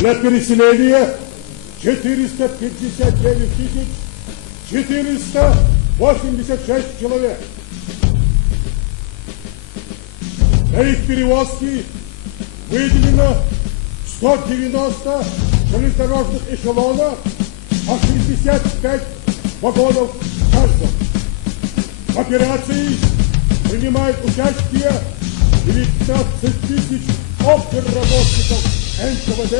Для переселения 459 486 человек. На их перевозки выделено 190 железнодорожных эшелонов по 65 вагонов в каждом. В операции принимает участие 19 тысяч оперработников НКВД,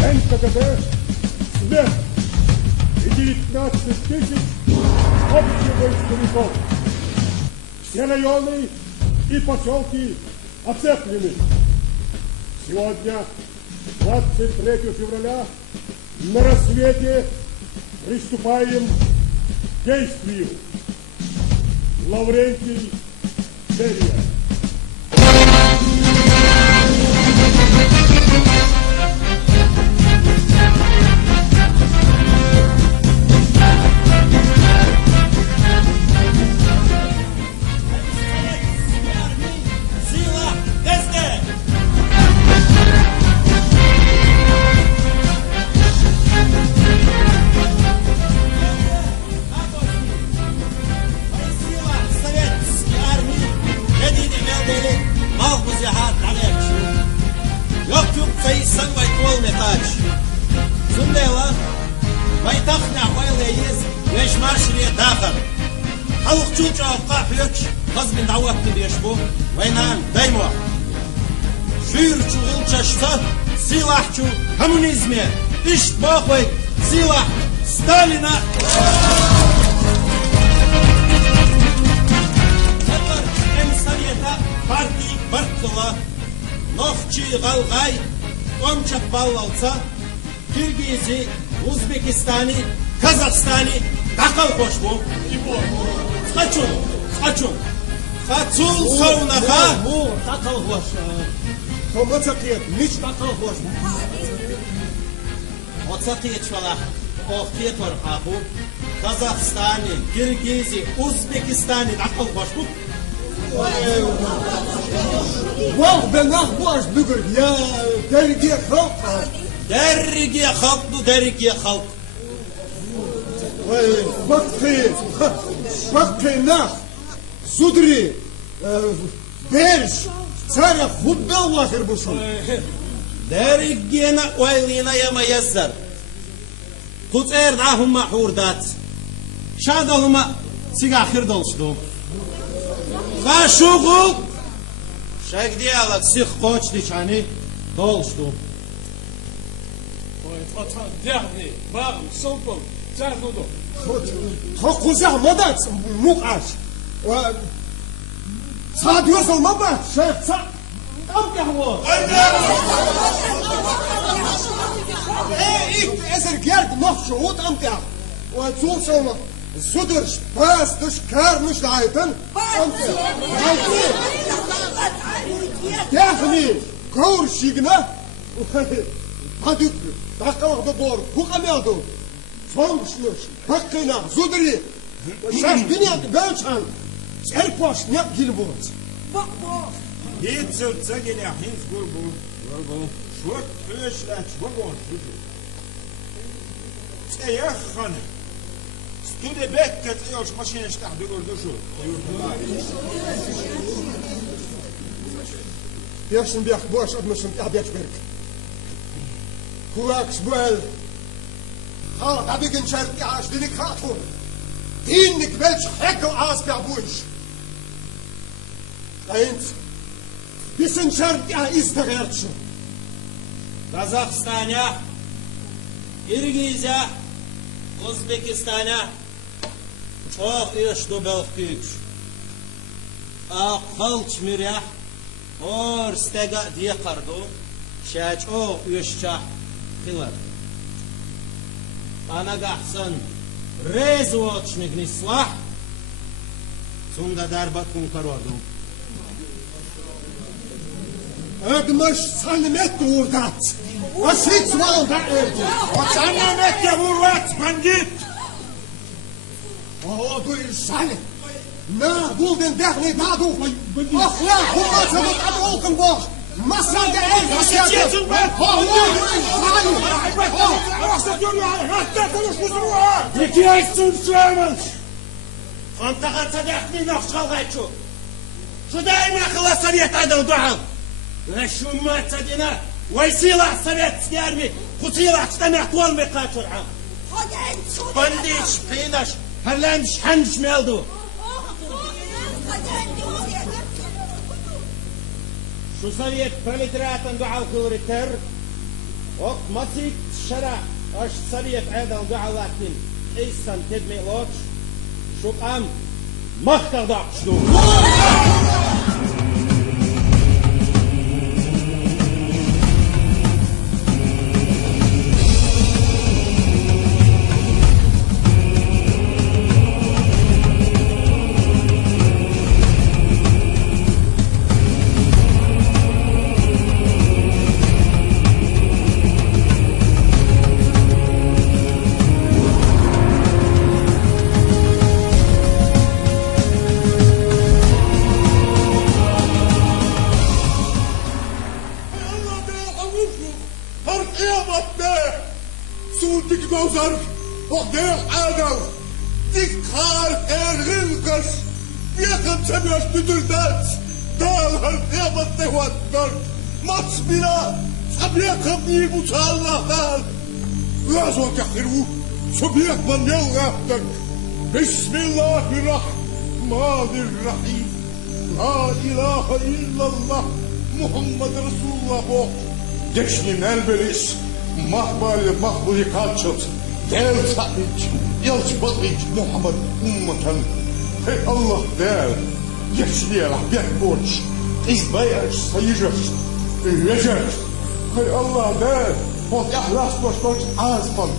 НКГБ, СМЕР и 19 тысяч общевойсковиков. Все районы и поселки оцеплены. Сегодня, 23 февраля, на рассвете приступаем к действию. Лаврентий Берия. Силахчу коммунизме, иштбахой, силах Сталина. Хабар Совета партии Баркула, Новчи Галгай, Омчат Баллалца, Киргизии, Узбекистане, Казахстане, Дахал Хошбу. Хачун. Хацул Саунаха. Дахал Хош. Комацакет, мич Дахал Хош. Оцакет швала, Охтет Вархаху, Казахстане, Киргизии, Узбекистане, Дахал Хошбу. Вал бенах бош бүгür, я дерге халк. Дерге халк. Бакты нах, судри, берш, царя худдал лахыр бушун. Дергена ойлина яма яздar. Куцер нахума хурдат. Шадалума сигахир долшду. Хашугу шагдиала сих хочди чани долшду. Ой, пацан, дягни, багм, сопом, царнуду. Хокуза модац мукаш. Садюсал мабат, шефца. Амгахво. Ik is geld nog zo goed aan het wat zo zomaar zoeders pas dus karnisch leiden. Ja, nee, koor signa. Haduk, daar kan ik de boor. Hoe kan je doen? Soms, hakkena, zoederi. Zelfs binnen de buiten aan. Zelfs niet gilboord. Dit soort zaken ja, hins gurbu. Schwak, Öschland, schwagon, Ey khana. Stude bekket yosh machine shtah begurdu shu. Pierwszym biach bosh odnoszym Abiaczberg. Kulak zbel. Ha, da begin chart ja delicator. Innik welch hekkel asper bush. Eins. Bisschen chart ja ist der Ertschu. Казахстане, Киргизия, Узбекистане, çok yaşlı belküç. Akılç mirah, or stega diye kardo, şaç o yaşça kılar. Bana gahsan rezvoçnik nislah, sunda darba kunkarordu. Ödmüş sanmet uğurdat. Asit valda öldü. O sanmet ya vurvat bandit. O du insan. Na buldun dehne dadu. Ahla humma sabut adolkun boş. مسجد عين مسجد أنت قد صدقتني نفس غلطتشو شو دائما خلاص سريت عدو ضعف لشو ما تصدقنا ويسيلة سريت سيارمي خسيلة تستمع طول مقاتل عام بنديش بينش هلانش حنش ميلدو شو سريت فلترات دعا الكوريتر وقت مصيت شرع اش سريت عدو دعا لكن ايسان تدمي لوتش شو قام مختر ضعف شنو بسم الله الرحمن الرحيم لا إله إلا الله محمد رسول الله Geçnin elbelis mahbuli kaçıp del sahiç yalçıbalık Muhammed ummatan hey Allah der geçniye rahmet borç izbayar sayıcır üyecer hey Allah der o ihlas borç azman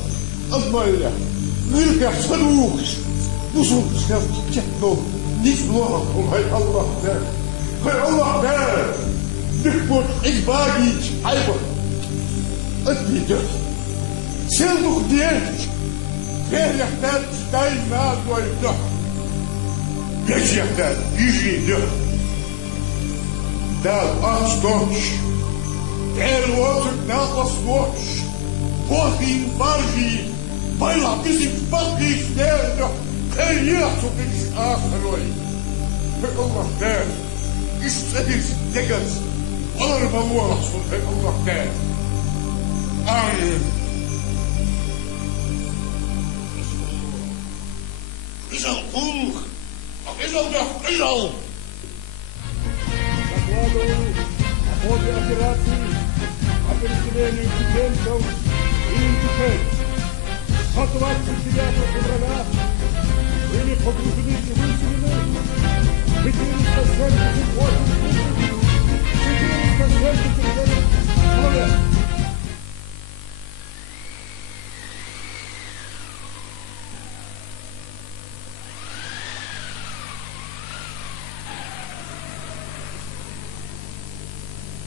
azmayla Wilke saluch buzun şef çekno nizlohakum hey Allah der hey Allah der Dikbot izbagiç ayba Ödeyecek. Silduk diyek. Feryaktan stayna doydu. Geçyaktan yüzüydü. Dal aç doç. Del otuk nalpas doç. Pohin barji. Bayla bizim bakış derdi. Feryaktuk iş ahroy. Ve Allah der. İstediz degaz. Olur mu Allah sultan Allah der. Amin. Rizal kul. Rizal da Rizal. Докладываю о ходе операции о переселении чеченцев и индусей. Со 29 февраля были погружены и выселены 478 человек.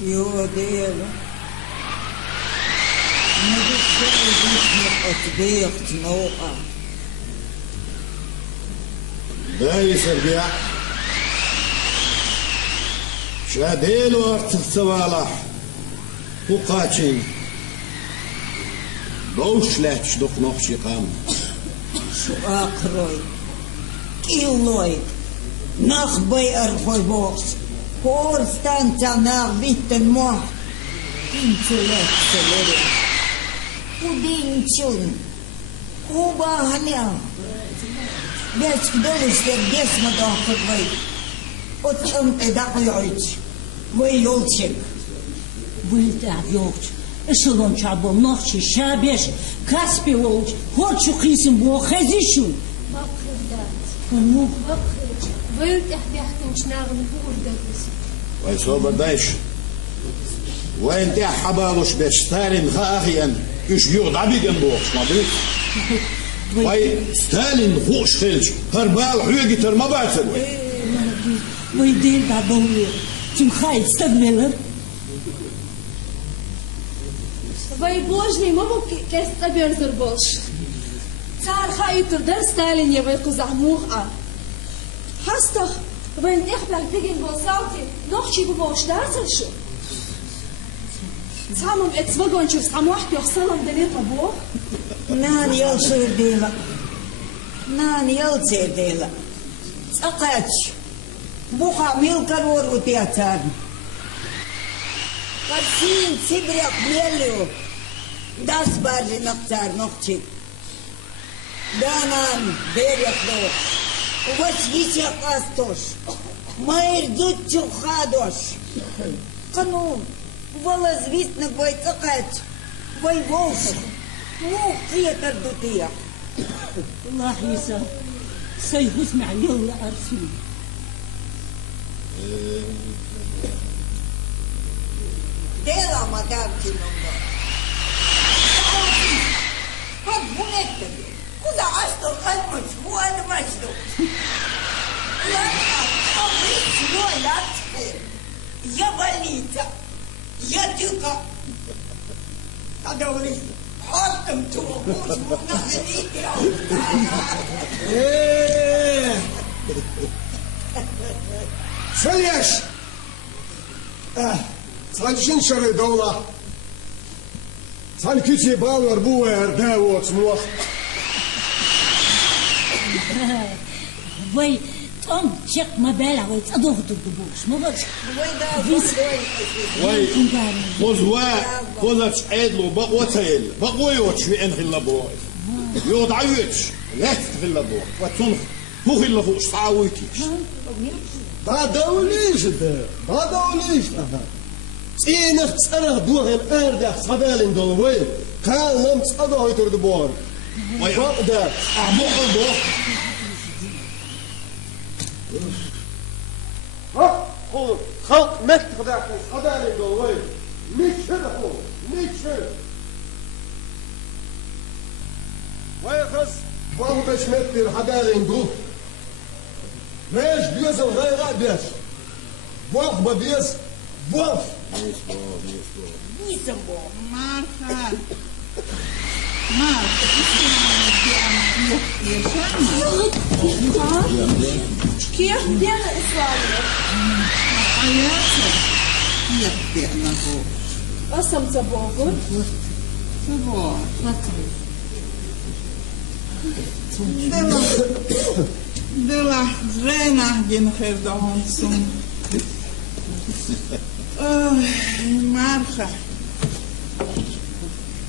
يودينا نبصر جسمك أطبيق تنوقع باي سربيع شاديل وارتق صوالح وقاتشين دوش لاتش دوق نقشي قام شو أقروي كيلوي نخبي أرفوي بوكس Porstanta na vitten mo intellectually. Udinchun. Ubahanya. Bes kdolis der gesma dakhvay. Otam edaqyuch. Vayolchik. Vylta yoch. Eshulon chabom nochi shabesh. Kaspiolch. Hochu qisim bo khazishun. Baqirdat. Kunu baqir. Vylta bihtinch nagn burdagis. ويصوب الدايش وين تاع حبالوش باش ستالين غاخيا كيش يوض عبيقن بوخش ما بيك وي ستالين خوش خلش هربال حيوغي تر ما بعثر ويدين بعضهم تم خايف استقبلر Vai bojni mogu kes tabiar zerbosh. Tsar khaytur dar Stalin ya vai quzahmuha. Hasta وين إحنا تيجي بوساطي نخشي بوش دارسل شو Samam et svagončev samoah pjohsalam delitla boh. Nan yol şurdela. Nan yol çerdela. Saqaç. Bu hamil karor utiatar. Katsin sibriak bielu. Das barje noktar nokçi. Danan bereklo. Uvas yicak astos. Mair dutçu khadosh. Kanun. Вала звісно, бой какать, бой волшеб, ну, приятер дутия. الله يسا سيسمع يلا أرسل Dela madam kinonda. Hab bunette. Kuda açtı kalmış, bu anı başlı. Ладно, побыть свой лапчик. Я больница. Я тюка. Когда вы حطم توقوش مغنيتي سليش صالحين شر دولة صال كيتي باور بوير داوت موخ وي تم تشيك ما بلا وي تضوغ الدبوش ما بس وي خذ عيدلو بقوتيل بقويوتش في انخ اللبوه يوض عيوتش لا تغل اللبوه وتنخ هو غل فوقش تعاويتيش داوليش داوليش إيه تصرخ بوهن أردخ صبالين دولوي كان لم تصدوه يترد بوهن ويقدر أعمق البوه خلق متقدر صبالين دولوي ميشرحو ميشر ويخص وهو باش متر حبالين دول ماش بيز الغير بيش بوخ ببيز بوخ Нисамбо. Марха. Марха, كيف دينا إسلامي؟ حياتي كيف دينا هو أسم تبوغل صباح دلا زغينا جن خير دهون سن Марха.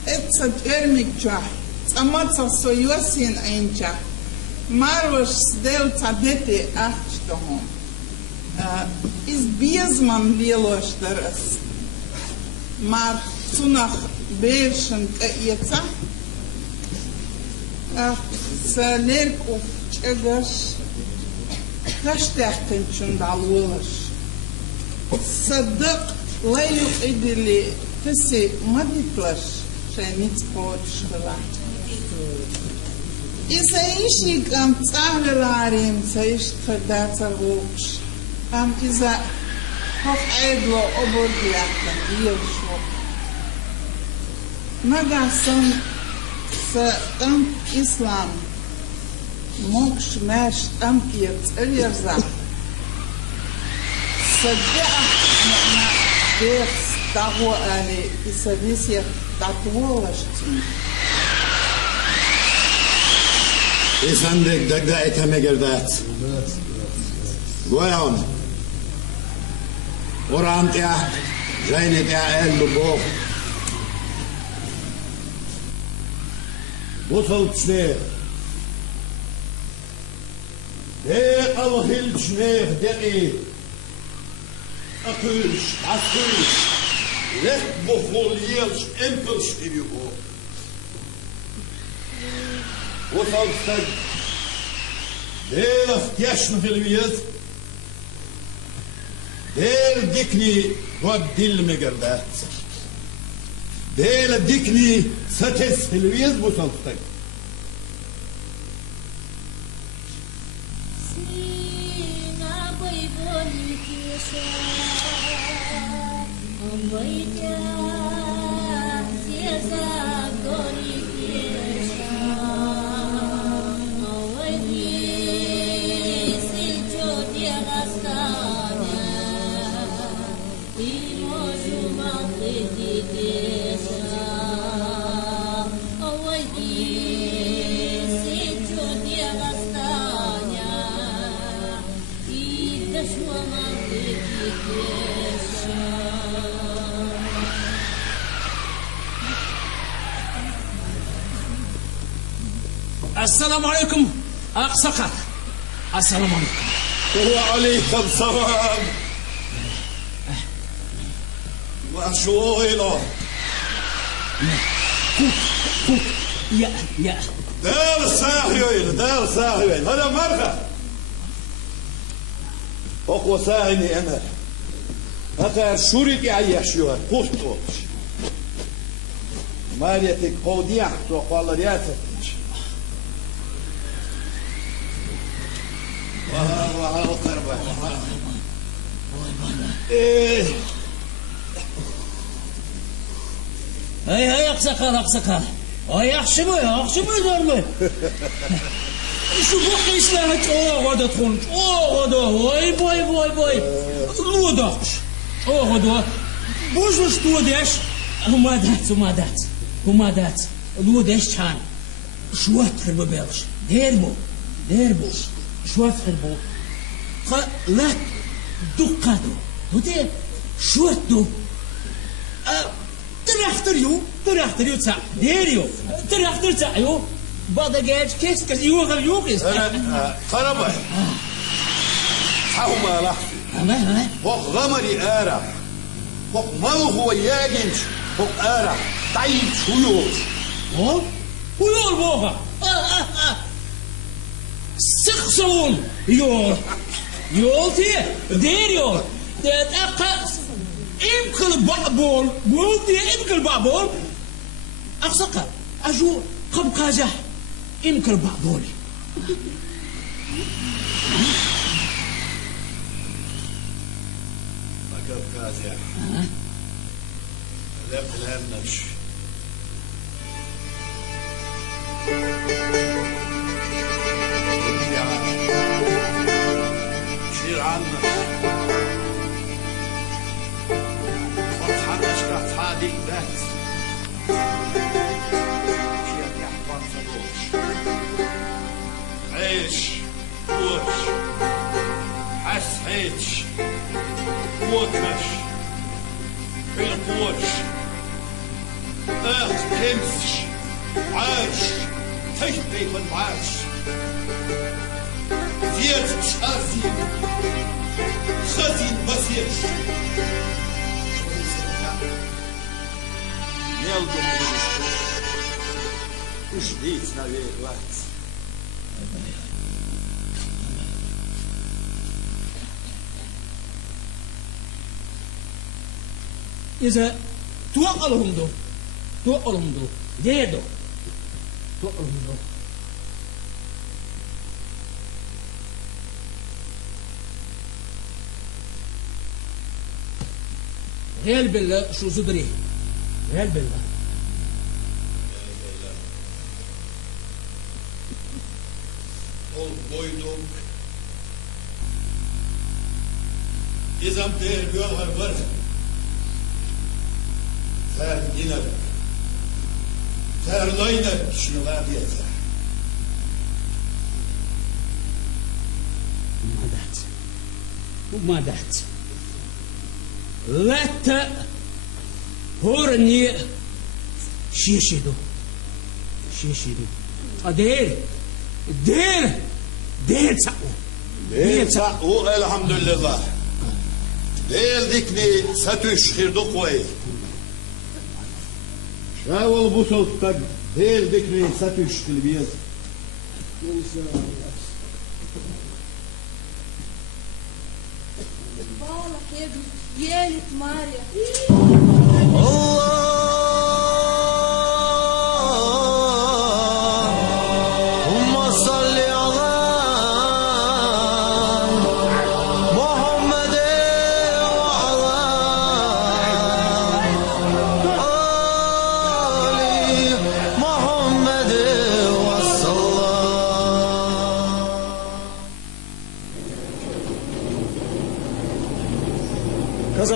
Это термикча. Самоца союзин энча. Марваш сдел цадети ахчтохом. Из безман лилоштерес. Мар цунах бешен каеца. Салерку чегаш. Каштехтен чундалулаш. صدق لا يقعد لي تسي ما بيطلش شانيت قوتش خلا إذا إيشي كم تعمل العريم سيش تدات الغوش أم إذا هف عيدلو أبور بيأكل يرشو نقاسم سأم إسلام موكش ماش أم كيرت اليرزا صدقه أنا بيخ دعوة أني إسابيسيا تطولشتي إيش عندك دقائق مقردات قويون ورانت يا جاينت يا أهل بوخ وصلت شنيخ ديق الهل شنيخ دقيق أكلش عسكرش لك بخوليلش إمبلش إليكو وصلت ديل افتياشن في الويز ديل ديكني وديل مقردات ديل ديكني ستس في الويز وصلت Imo السلام عليكم أقصقر. السلام عليكم. وعليكم السلام. وشو هنا؟ كوك يا دار ساحيوين دار ساحيوين هذا مرخى أقوى ساحيني أنا هذا شوريك عيشيوه قوتوش ماريتك قوديح سوق والله رياتك وها القربة هاي أقصقر يحشمه دارمه شو بقيش لهت غدا تخونج غدا باي لو داش غدا بوش تودش هما دات لو دش كان شو تخرب بالش ديربو شو تخربو لا دقادو ودي شو تدو تريختريو تاع ديريو تريختر تاعيو بعد جاج كيس يوغيس قربا حوما لحظي انا فوق غمري آرا فوق ملغو ياجنش فوق آرا طيب شويوش ويول بوغا سخسون يول تي ديريو تتأقى يمكن بابول قلتي يمكن بابول أقصقر أجو قبقاجة يمكن بابول قبقاجة لا بلانش شير عنك هذه بس شيء يحفظ صدوش عيش وش حس هيش وكش بالقوش كنسش عاش تشبي بالعاش زيت شازين خزين بسيش Мелко ждите на весь вать. إذا توقلهم دو ديدو توقلهم دو هيل بالله شو زدري هيل بالله Ol boydum. İzam değer bir var. Ter iner. Ter layner kişiler diyecek. وما دات لا هورني شيشيدو دير تسعو الحمد لله دير ديكني ستشخير دقوي شاول بوصلتك دير ديكني ستشخير بيز يالك ماريا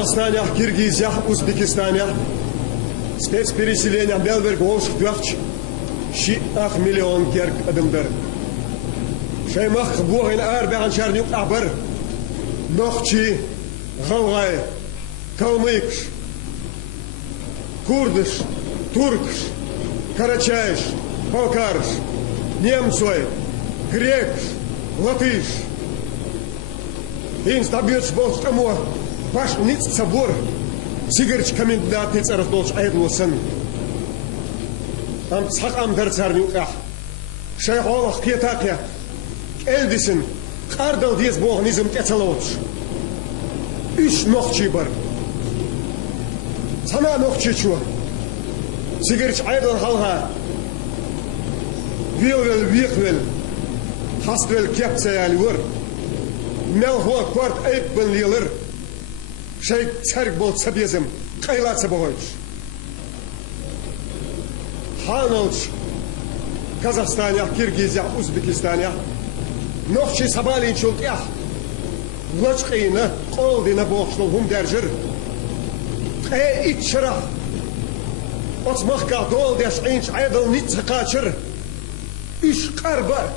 Казахстане, Киргизия, Узбекистане спецпереселение Белберг Волшдвахч 1 миллион герг адамдар. Шаймах бугин арбан шарнюк абар нохчи гавгай калмыкш курдыш туркш карачаеш балкарш немцой грекш латыш инс табьётся болстамо ваш ниц собор сигарч комендант ниц аратолш айдлосан ам цақам дарцарнюка шайхолах кетакя Элдисен, қардал дез болған изім кәтсалауыш. 3 ноқчи бар. Сана ноқчи чуа. Сигарч айдал халға. Вилвел, виқвел. Хаствел кепце әлуір. Мелхуа кварт айып бін лилір. Шайк цәрк бол сабезім. Қайлатсы болғайыш. Ханалыш. Казахстане, Киргизия, Узбекистане. Нохчи сабалин чултях. Лачқина, қолдина боқшнул хум дәржір. Итшыра. Отмаққа дол дәш айнч айдыл ницы қачыр. 3 қарба.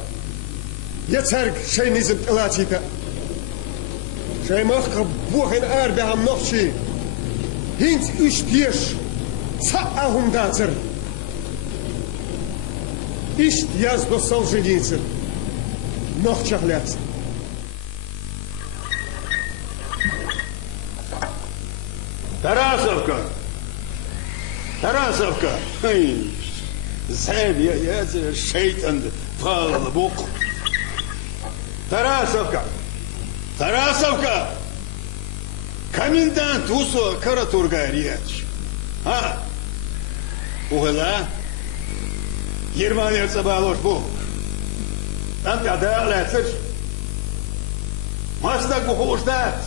Ецәрг шайнизм қылачита. Шаймаққа бұғын әрбәғам нохчи. Хинц 3 теш. Са'a хум дацыр. Ишт яз до Солженицын. Нохчахляц. Тарасовка! Тарасовка! Зәб, я шейтан фалалы буқ. Тарасовка! Тарасовка! Комендант усо каратурга реч. А? Уғыла? Германия цабалош буқ. أنت عدالة سرش ما استك بخوش دات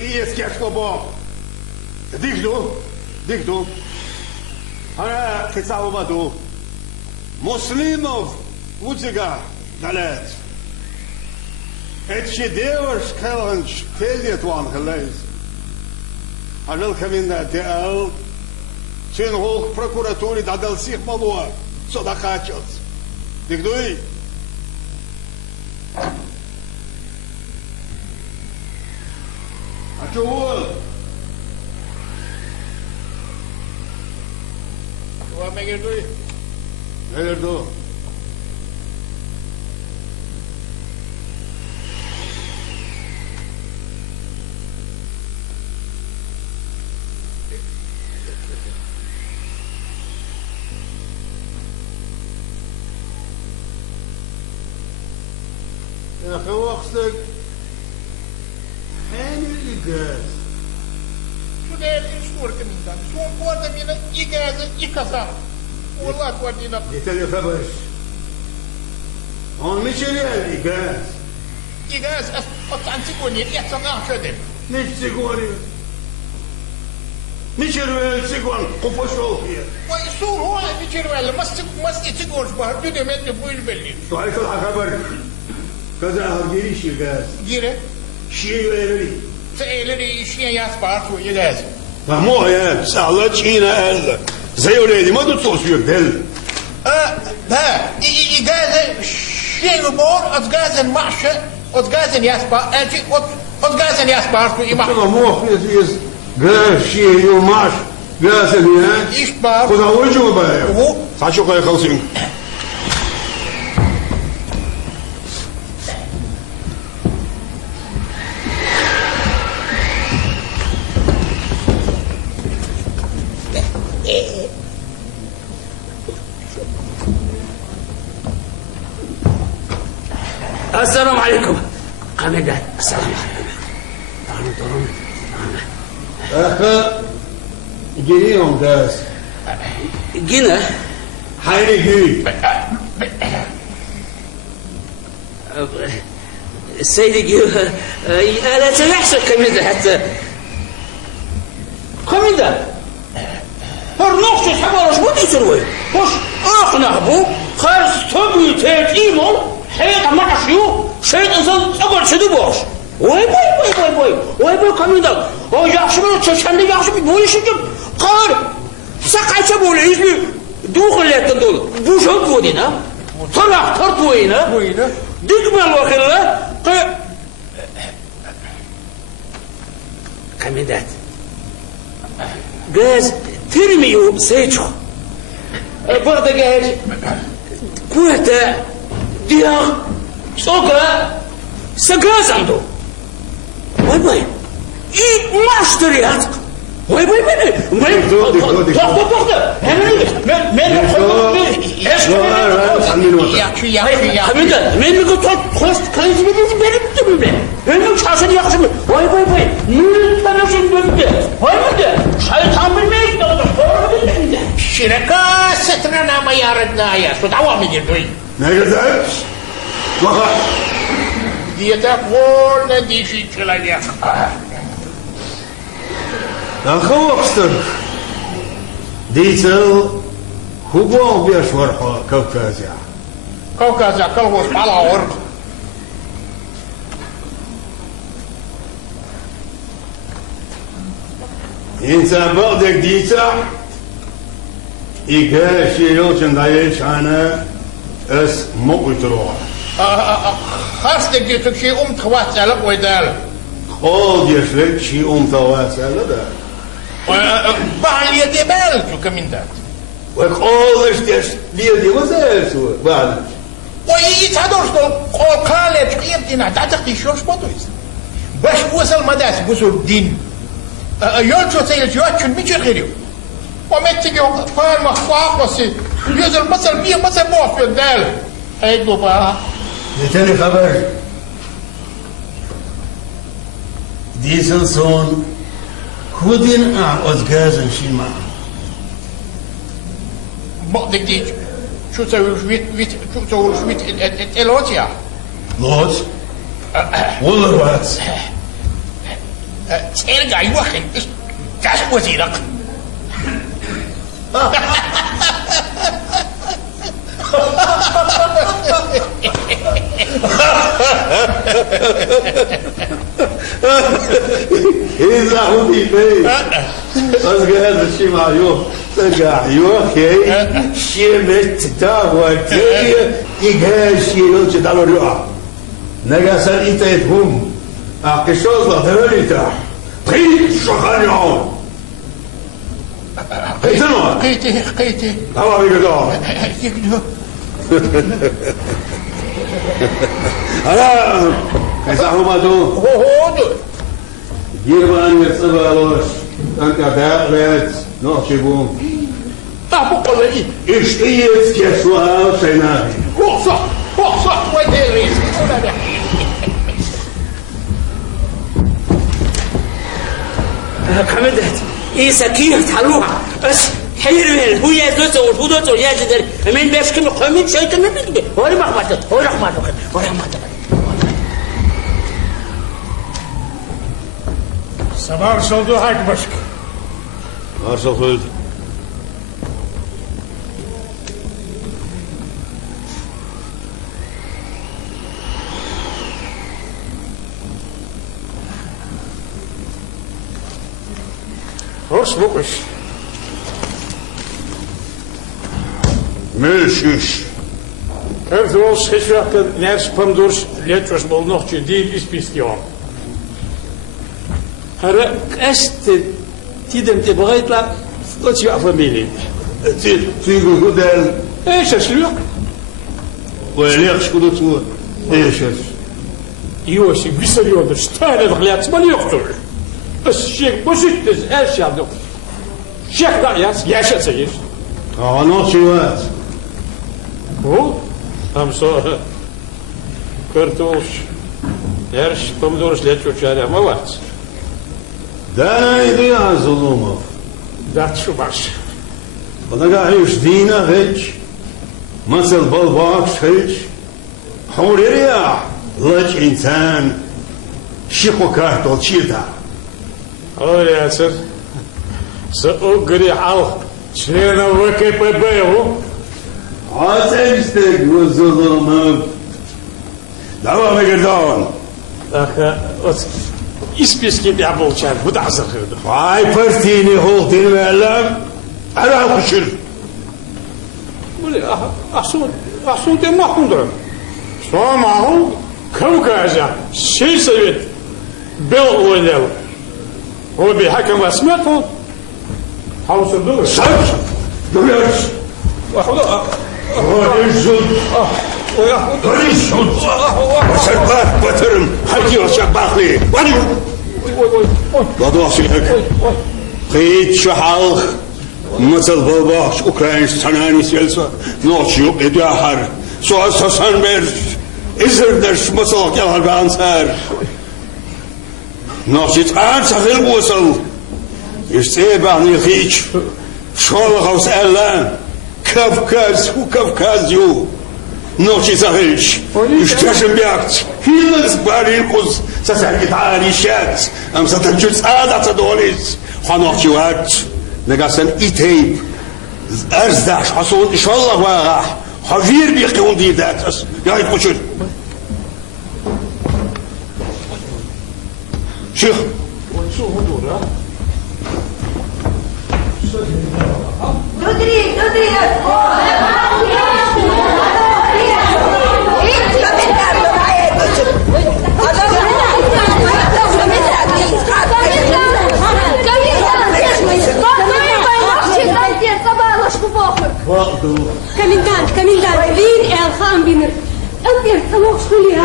إيس كاشتو بوم ديكدو أنا كتاو مدو مسلمов وزيقا دالات اتشي ديوش كالانش تليت وان خلايز أنا الكمين ديال شين هولك прокуратوري دادال سيخ مالوا صدقاتشوز Дикдуй. А чего? Vad menar du? Eller då? يا أخي وقتك حين الإجاز شو داير شهور كمين شو قوة من إجاز إكسار والله تودينا يتلي خبرش هون مش الإجاز إجاز أصلا تقولي يحسن أخشدم مش تقولي مش تقول قفشوا فيه ويصور هو بيجروا مس تقول بحر بدي ما تبوي البلد شو هاي خبر كذا هرجيش الجاز جيره شيء غيري سألني شيء يسبارت ويجاز مو يا سألت شيء زي ولادي ما تتصل بيل ها إجازة شيء بور أتجازن معشة أتجازن يسبار أجي أتجازن يسبارت ويما مو يس جاز شيء يوم معش جاز اليوم يسبار خذ وجهه بقى هو تعشوا قاي خلصين السلام عليكم قمدان السلام عليكم أخا جينيهم داس جينا حيني جي السيد جي لا تنحسن قمدان حتى قمدان هرنوخش حبارش بودي تروي وش اقنع بو خارج تبي تيمون حيث معشيو شيء انسان تقول شدو بوش وي Oy boy kamında. O yaxşı mı? Çeşende yaxşı mı? Bu işi ki qar. Saqaça böyle izli. Doğullettin dolu. Bu şok bu dedi ha. Talaq tart oyunu. Dikmel vakilla. Komendat. Gaz termiyor seço. Burada gaz. Kueta diğer soka sagazando. Vay. İlk maçtır yazık. Vay. Ben doktor. Hemen Komendat, men mi kost kayıtımızı benim mi? Benim şahsını yakışımı. Vay. Nürün tanışın döndü. Vay mıydı? Şeytan bilmeyiz de oldu. Doğru bilmeyiz de. Şireka setranama yarında ya. Şu devam ediyor. Ne kadar? Bakar. Diyete kol ne dişi çılayacak. Наховокстер. Дийцел хугуан беш варха Кавказя. Kavkazya kalhoş balağır. إنسان بعدك ديتا إيكاش يوشن دايش أنا أس مقتروح. Hastek diyor ki tuvasyalık oydal. خود يشرك شي تواسل ده. Bahaliye debel şu komendat. وقال اشتش ليه دي وزال سو بعد. O iyi çadırstol kol kale çıkıyımdina dadık dişiyor spotuyuz. Baş uasal madas busur din. Yol çöseyil çöçün mi çıkırıyor. O metti yok farma faqosi. Yüzül masal bir masal muafiyet del. Hey baba. يتاني خبر ديسن صون كودين أعوز غازن شيما Baktık diye şu savuruşvit elot ya. لوت والله وات Ergay vakit kaç vazirak. إذا هو في بيت أصدق هذا الشيء معيوب ترجع يوكي شيء متتاوى تيجي يجهز شيء لو تدعوا الرؤى نجاسا إنت يتهم أقشوز لطرالي تاح قيت شغال يعون قيتنوا قيتي هوا بيقدر هلا كيسحوا ماتوا هو جيرمان يتصبروش أنت داقلت نحشبهم طب قول لي اشتيت كشوها سيناهي هو صح وديريس Komendat, iyi sakiyet haluha. Bas hayır bu yazdı olur, bu da olur yazdı. Hemen beş gün koymayın şeytanı mı gibi? Öyle bakmadı. Sabah soldu hak başk. Varsa öldü. Hoş bukuş. Milşiş. Zoals gezegd, nergens kwam door het was wel nog je die is pistion. Haar est tidem te bereidla dat je familie. تيجي هدال ايش اسلوك؟ ويليقش كده تقول ايش يوسي بسريون ستان الغلات ما يقتل. الشيخ بوزيتز ايش يعملوا؟ شيخ رأيس يا شو تسير؟ نوتشيوات هو هم صار كرتوش يرش تمدورش ليتشو شارع ما وقت دانا يضيع ظلومه دات شو باش وانا قاعد دينا هيك مثل بالباكس هيك حوريا لك انسان شيخو كارتو تشيتا أول يا سر سأقري حال شينا وكيف بيهو عاتمستك والظلم دعوة مقردون أخا İspesket yapılacak bu da zıkırdı. Vay partini holdin verlem. Ara kuşur. Böyle asun te mahkundur. Sonra mahkun Kavkaza Seysovet Bel oynadı. O bir hakem vasmet o. Havsun dur. Sak. Görüyoruz. Görüyorsun. Görüyorsun. Serpat batırım. Hadi olacak baklı. Hadi. Vadoğaşılık. Kıyıt şahal. Mısıl bulbaş. Ukrayna sanani selsa. Noç yok edahar. Soğaz sasan ver. İzirdir mısıl yalar bağınser. Noçit ağır sakıl mısıl. İşte bağını hiç. Şol havs ellan. Kavkaz, hu Kavkaz yu. Noçi sakılç. İşteşim biakt. Hilles baril kuz. Sasergit alişat. Am satançut adat dolis. Xanoqçı vart. Negasan iteyb. Erzdaş hasun inşallah vağa. Havir bir kıvun değil dağıtız. Yayıt koşur. Çık. Dudri. Комендант, вин Элхан бинер. Амбер, самок шкули.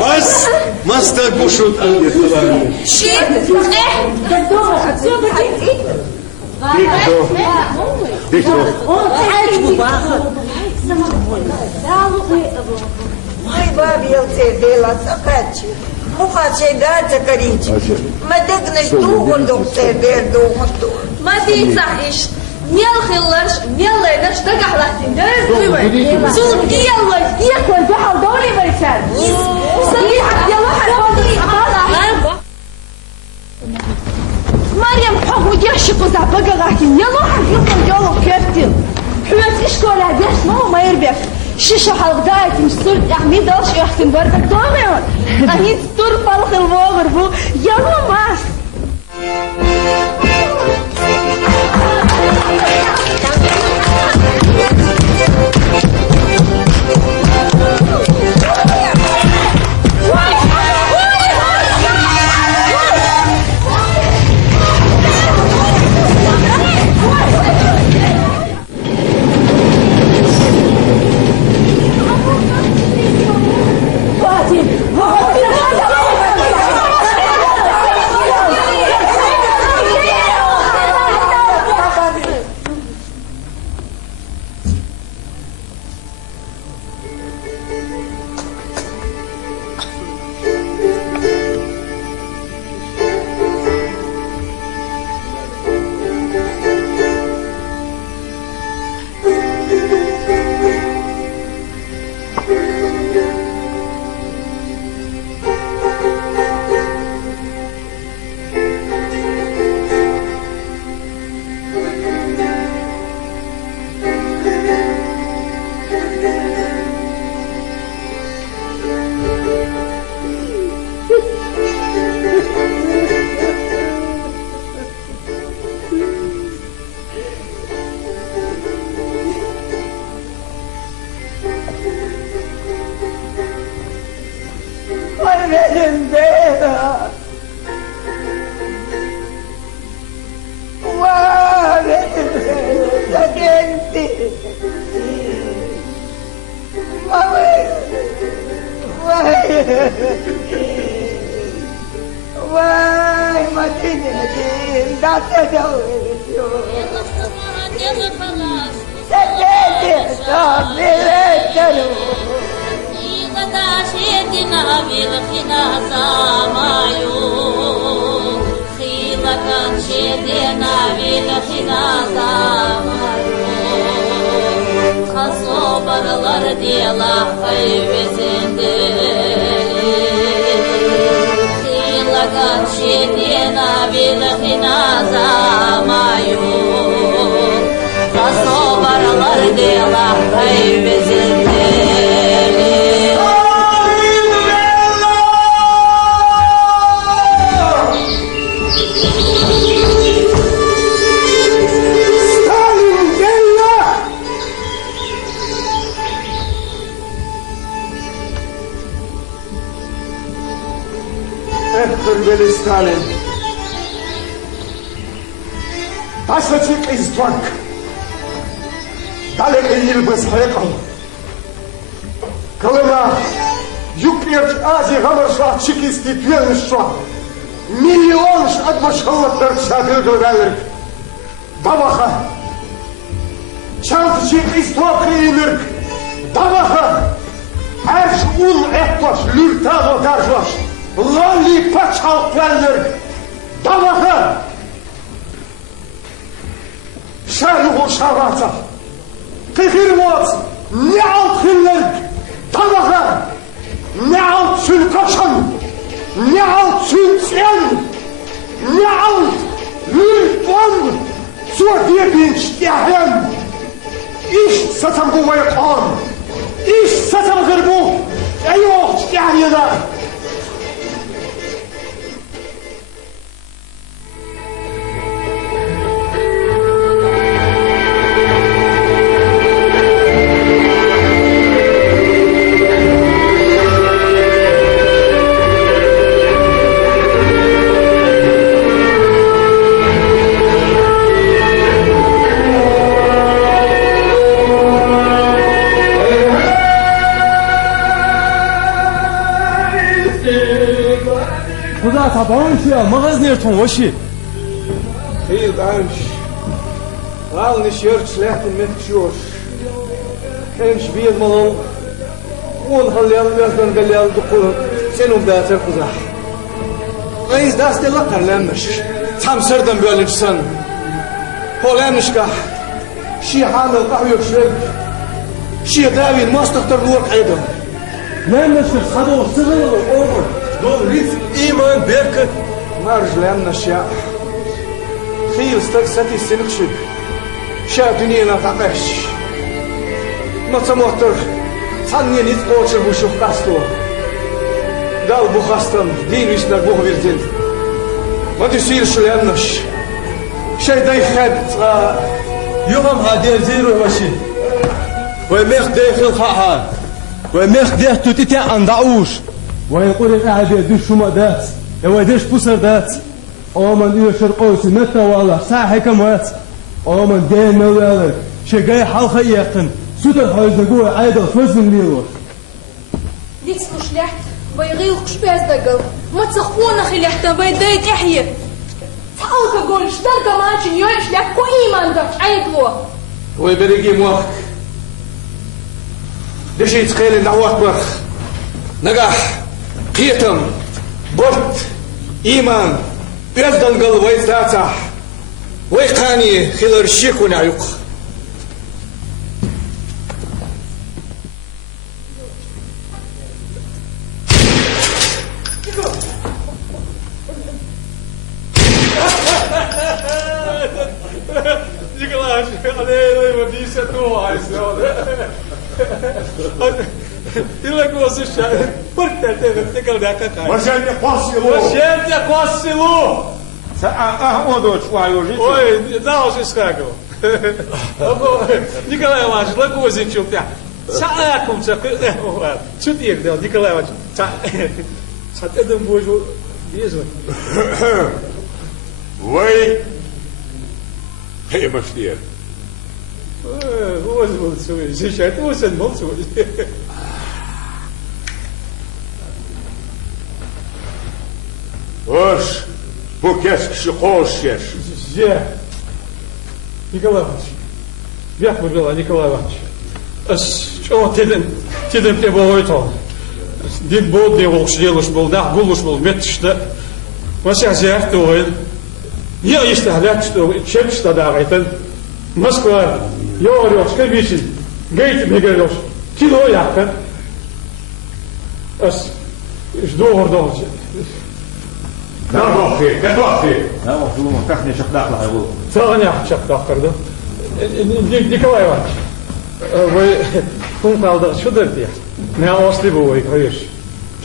Бас, мастер бушут амбер. Шип, Мой бабьел цедела сакачи. Мухачей дата корич. Мадегнеш дугундук цедер дугунду. ما تنصحش ميل خلرش ميل لينش دقح لحتين دارس دوي سو يلا ياكل بحر دولي بريشان يلا حرفوني مريم حق وديش قزا بقى غاكين يلا حقيقة يلا كيفتين حمات إشكولا ديش ما يربيك شيشة حلق دايت مش صرت يعني دالش يحسن بردك دوميون أهيد ستور بالخ الوغر بو يلا ماس Ekber Stalin. Taşacık iztvank. Dalek yılbız hayakal. Kalına yükleyici azi gamarşah çıkisti tüyenmişşah. Milyonş admaşallatlar şakir görelir. Davaha. Çantıcık iztvank inirk. Davaha. Erş un etvaş, lürtağ darjvaş. Lali paçal planir. Davaha. Şarıhu şarata. Kıhırvat. Ne alt hiller. Davaha. Ne alt sülkaşan. Ne alt sülsen. Ne alt lürtvan. Sur diye binç yahem. İş satam bu vayakan. İş satam gırbu. Eyvah yahyada. Tabanca, magaziner ton washi. Heel dank. Wel is jurk slecht in met sjoors. Geen spier malon. Ongelel dan gelel de kolen. Sen om beter kuza. Eens das de lakar lemmers. Tam sırdan böyle sen. Polemishka. Şi hamil qahwe şrek. Şi davi mastaqtar luq aydan. Lemmers khado sırıl over. Dol rit iman berkat. Marj lemmers ya. خيل ستي سنخشب شا دنينا تقش ما تموتر ثانية نتقوتر بشوف قاستو قال بخاستم دين ويسنا بوه بيرتين ما تسير شليانش شي داي خد يوم هادير زيرو وشي ومخ داخل خاها ومخ ده تتتع اندعوش ويقول القاعد يدش شو ما دات يوديش بوسر دات آمن يشر قوسي متى والله ساحة كمات آمن دين مولالك شجاي حلقة يقن سوت الحوز نقول عايدة فوزن ليلو ديكس مشلحت ويغيل قشباز دقل ما تسخونا خليحتا ويدايت احيا تعالك اقول شدار قمانشن يوش لك كو ايمان دك عيدلو ويبريقي موافق دشي تخيل انه اكبر نجاح قيتم برد ايمان Özden gal vayzata. Vaykani khilar shikun ayuq. Николай, алей, вот здесь это إلا كوس الشارع برتة تقول ده كاي وشان يقصلو أهودو شوي وجيت ой знаешь искаго Николай Иванович лагозин чуптя саакум сак чут ирдел Николай Иванович сатедем божу безо وي هي مشتير هو المنصوري زيشات هو المنصوري وش بوكسك شقوشيش يا Николай Иванович я побила Николай Иванович что тедем те было это дин bod не волш делаешь был да гулуш был метшта вася зяхтовый я истахлят что чем что да это Москва Йорёш, кабичин, гейт мегалёш, кило яка. Ас, жду гордость. كتوفي لا مفهوم كحني شخداق لها يقول ثانية شخداق كرده Николай Иванович вы кун қалдық шо дәрте не осли бу кайыш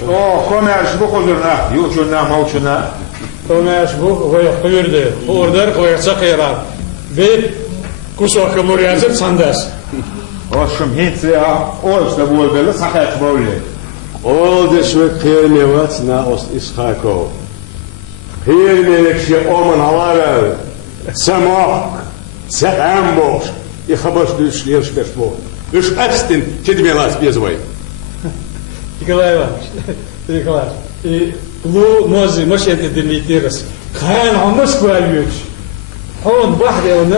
о комеш бу козурна ючуна маучуна комеш бу вы кайырды ордар кайырса кайрар бе кусок мурязып сандас ошым хитсе ошта бу беле сахат боле All this week here me wat na os Ischako. Hier me lekje omen halara. Samok. Саамбош, и хабаш дюш леш першмо. Дюш Эпстин, кедмелас безвой. Николай Иванович, и лу мози мошенты демитирас. Каан амоску альюч. Хон бахде он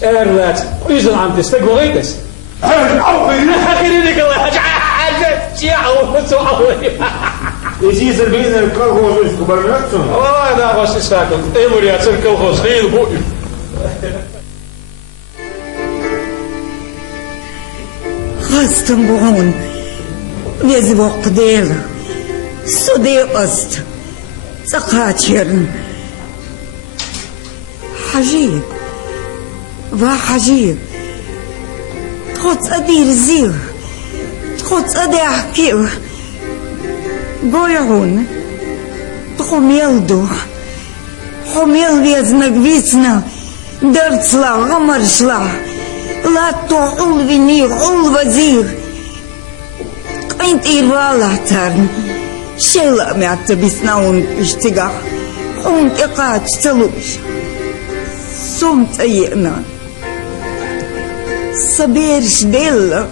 эрлат. Изон ам тестегоитес. Хакири Николай Иванович. Тяу, тяу. Изи зербинер колхоз кубарнатсон. О, да, ваш истакон. Эмурия колхоз хил бу. خواستم با اون وزوق دیل صدی است سقاچرن حجیب و حجیب تخوت ادیر زیر تخوت ادی احکیو گویون تخومیل دو خمیل ویزنگ ویسنا درسلا غمرشلا لا تعول بنير عول وزير كنت إيروالا تارن شيلا معت بسناون اشتقا خونت إقاج تلوش صمت أيئنا صبيرش ديلا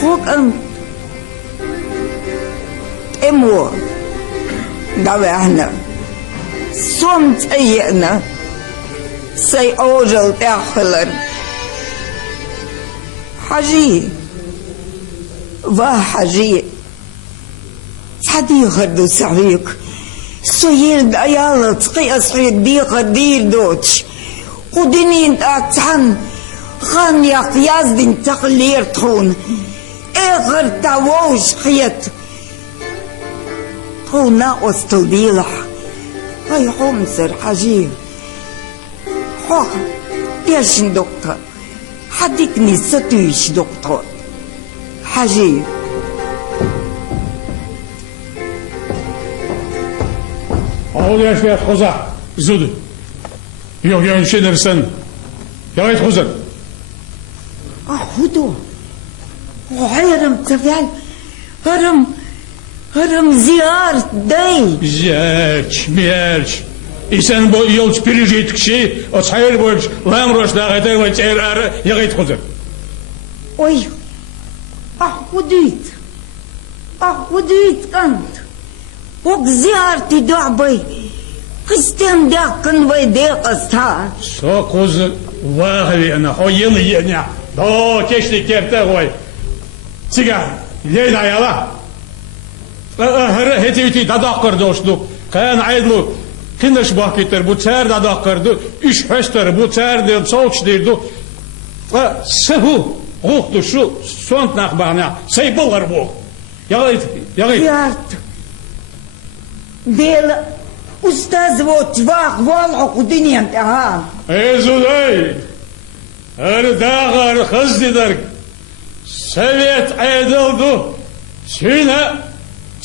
خوك أنت إمو دعوانا صمت أيئنا سي أوجل تأخلر حجي وحجي صديق دو سعيك سيل دايالة قياس في الديقة دير دوتش قدنين تاكتحن خان يقياس دين تقلير تخون اغر تاووش خيط تونا أستل ديلح هاي حمسر حجي خواه بيشن دكتور حديكني ستويش دكتور حجي أول يا شيخ خزع زود يو ينشدرسن يا ريت خزع أخدو وعيرم تفعل هرم زيارة داي زيارش ميارش إنسان بو يلش بريجيت كشي أصحير بوش لام روش داغتي وتعير يا ريت خزع أي أخديت كنت وق زيارتي دعبي قستم داقن ويديق أستار سو خزع واغلي أنا هو يلي يعني دو كشتي كيرتا غوي سيجار لينا يلا هتيتي داداقر دوشتو كان عيدلو كنش باكيتر بو تسار داداقردو إش هستر بو تسار دير صوتش ديردو سهو غوختو شو سونت نخبرنا سيبلر بو يغيت يارت ديل أستاذ وطواق والعق دنيا انتهى زوداي أرداغر خزدي درك سويت عيدلدو سينا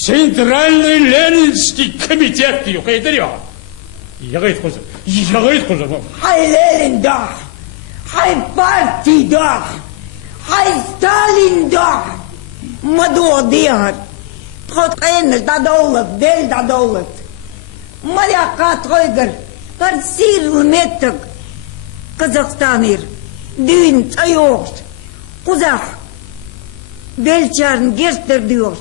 Центральный Ленинский комитет يقيدر يغيت خزر هاي لينين دا هاي بارتي دا هاي ستالين دا مدو ديار تخوت قينش دا دولة ديل دا دولة ملياقات غيقر فرسير المتك قزاقستانير دين تأيوغش قزاق بيلشارن جيرتر ديوش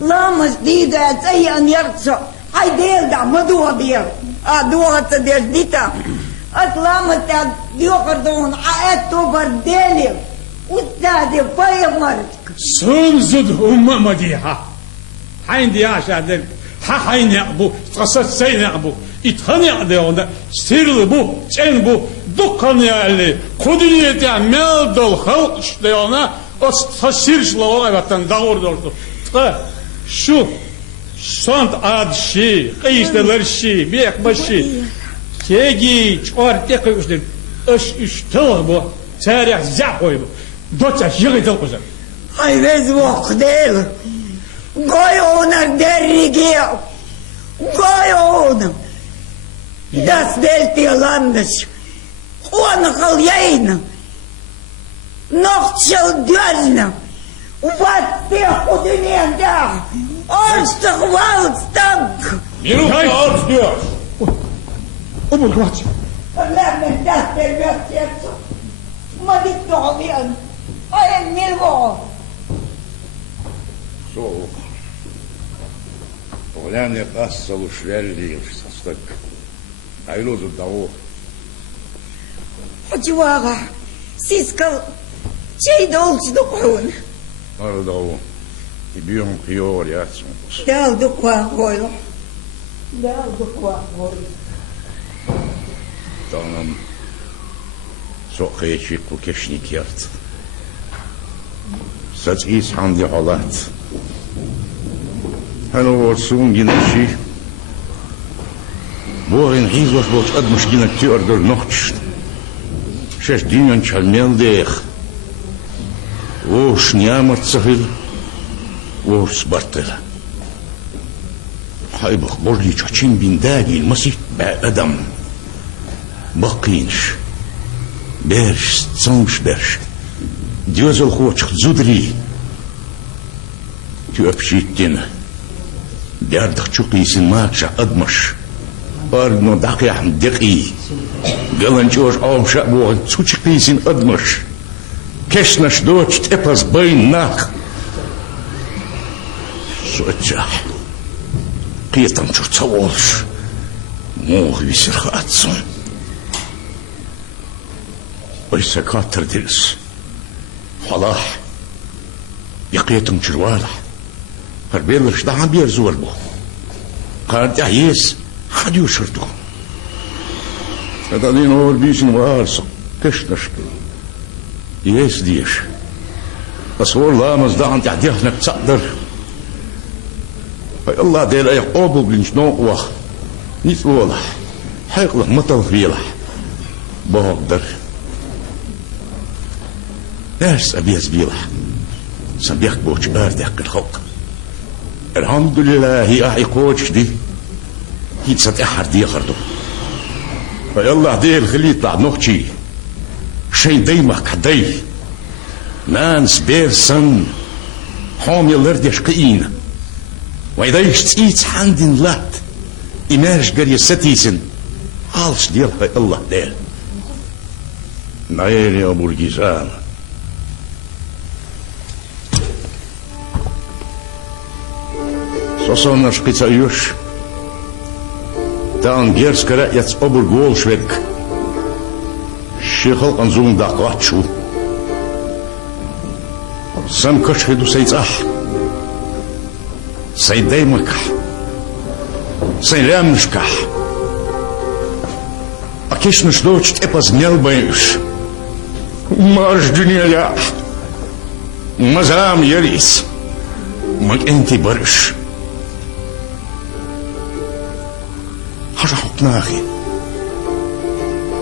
لامس ديدا تأي أن يرسو هاي ديل دا مدو ديار دوغة تدير ديتا أطلامت ديوغر دون عائتو برديلي وستادي باي مرتك سنزد مديها حين دياش عدل حين يقبو تقصد سين يقبو إتهني عدل سيرل بو تين بو دقن يالي قدرية مال دول خلق شديونا أستسيرش لوغا بطن داور دورتو شو صنت عاد شي قيشتلر شي بيك بشي كيجي چوارتك يوشدر اش تلبو تاريخ زاقوي دوتا يغي تلقزر هاي بيز وقديل قويونا دريجيو قويونا داس دلتي لاندش وانا خلينا نقتشل دولنا وبطيخ ودنيا ده اشتغل استق Minut avstår! أبو القواتي لا من تحت البيت يرسو ما بيطلعوا بيان أين ملغو Så. Och den är pass och svällig så stack. Jag låter det då. حجواغا سيسكال شي دولش دقعون Har då i björn prior jag som. دال دقوا غويلو دال دقوا غويلو Dann så skick och kishnikert. Sats is han die halat. Han wordt zo'n ginnashi. Borin hizos wordt ad machina tjörder nocht. Шеш динен чалмелдех. Ош нямат сахил. Ош спартел. Хайбах божли чачин биндагил масih бa'adam. Бакинш. Берш, цонш берш. Дьозел хочет зудри. Ты общиттин. Бярдах чукисин макша адмаш. Арно дакяхм дики. Галанчош амша буан цучкисин адмаш. Кешнаш доч тепас байн нах. Сочах. Қиетам чурцаволш. Мог висерха отцом. Oysa katırdınız. Allah. Yakıyatın çırvada. Harberler daha bir zor bu. Karda yes. Hadi uçurdu. Adalın ol bizim varsa. Keşnaş. Yes diyeş. Asor lamaz daha تعديهنا تصدر. الله دير اي قابل بلنش نوقوه. نيت والله. حيقله مطل فيله. بقدر. Ders abiyaz bilah. Sabiyak boç ardek الخلق. Elhamdülillahi ahi koç di. Hiç satihar diye kırdı. Ay Allah değil خلي يطلع نوخشي. شيء دايمك حدي. نانس بيرسن. حوم يلر ديشقين. وإذا يشتيت حندن لات. إماش قرية ستيسن. عالش ديال هاي الله ديل. نايل يا أبو الجيزان. Сосонна шпицаюш. Таан герскара яц обур голшвек. Шихал анзун дақватшу. Сам кашхиду сайцах. Сайдаймаках. Сайлямшках. Акишнуш дочь тепаз мелбаюш. Маш дюняля. Мазам ярис. Мак энти барыш. حاجة حطنا أخي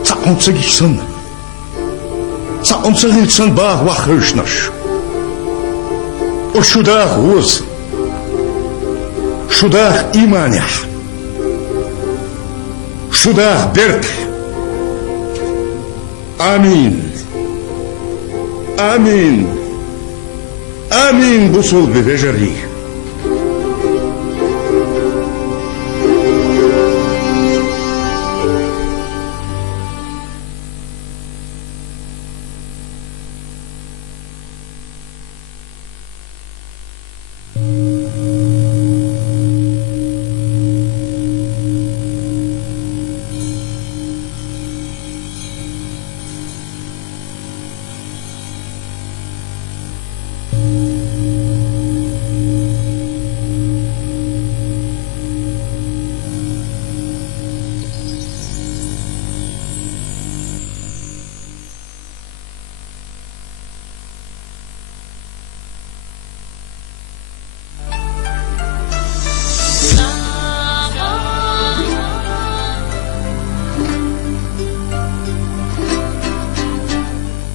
تقوم تسجيش سن تقوم تسجيش سن باه وخرجناش وشو داخ وز شو داخ إيمانيح شو داخ برك آمين آمين آمين بصل بفجري